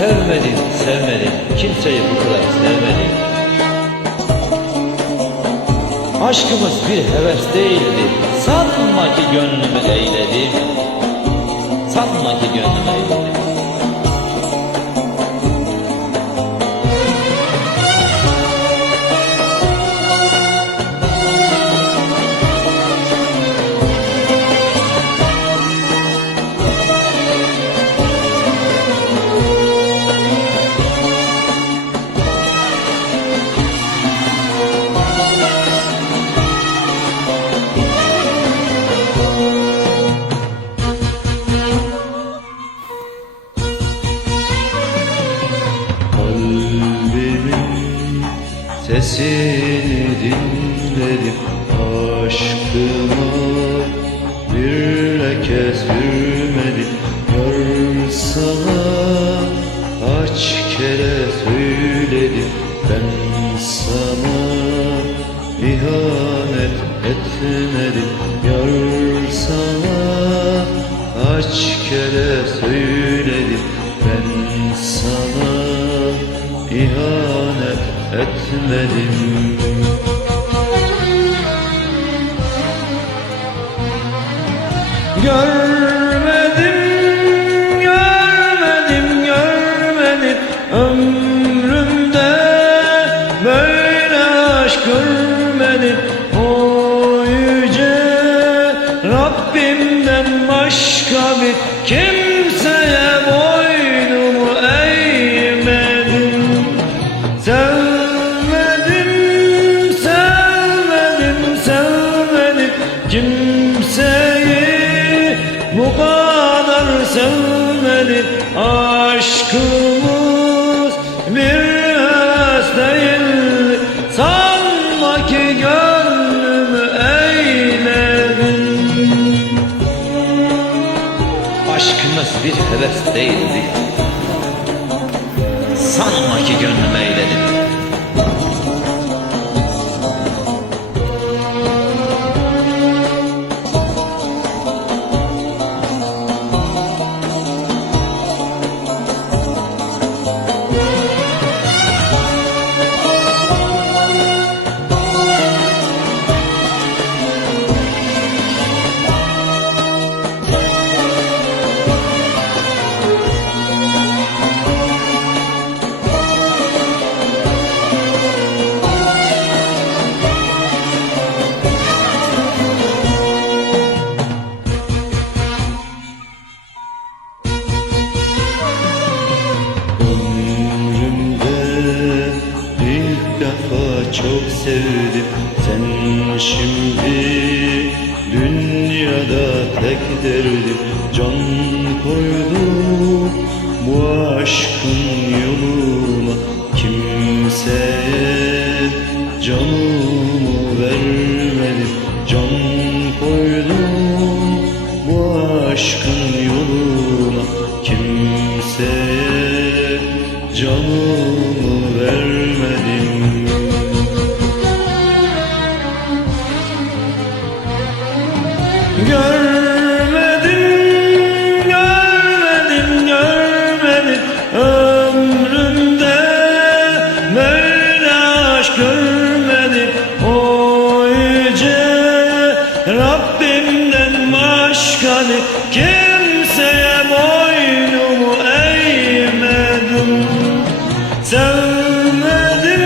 Sevmedim, sevmedim, kimseyi bu kadar sevmedim. Aşkımız bir heves değildi, sanma ki gönlümü eyledim. Sanma ki gönlümü eyledim. Sesini dinledim Aşkıma bir leke sürmedim Yar sana kaç kere söyledim Ben sana. İhanet etmedim. Yar sana kaç kere söyledim Ben sana. İhanet etmedim. Görmedim, görmedim, görmedim. Ömrümde böyle aşk görmedim. O yüce Rabbimden başka bir kimseye boynumu sevmedim Aşkımız bir heves değil Sanma ki gönlümü eyledin Aşkımız bir heves değildi. Çok sevdim Sen şimdi. Dünyada tek derdim Can koydum bu aşkın yoluna. Kimseye canımı vermedim Can koydum bu aşkın yoluna. Kimseye Rabbimden başka kimseye boynumu eğmedim. Sevmedim,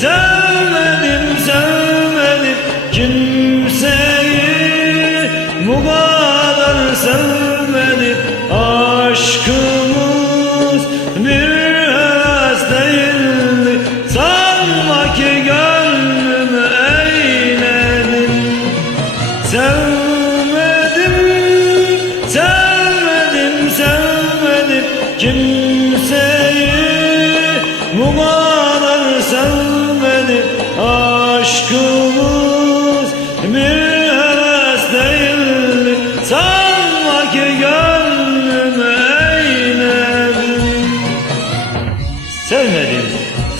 sevmedim, sevmedim kimseyi. Bu kadar sevmedim Aşkımız. Bir heves değildi Sanma ki gönlümü kimseyi bu kadar Aşkımız bir heves değildi Sanma ki gönlümü eğledim Sevmedim,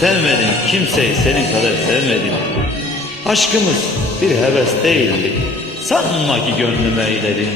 sevmedim, kimseyi senin kadar sevmedim. Aşkımız bir heves değildi. Sanma ki gönlüme eyledin.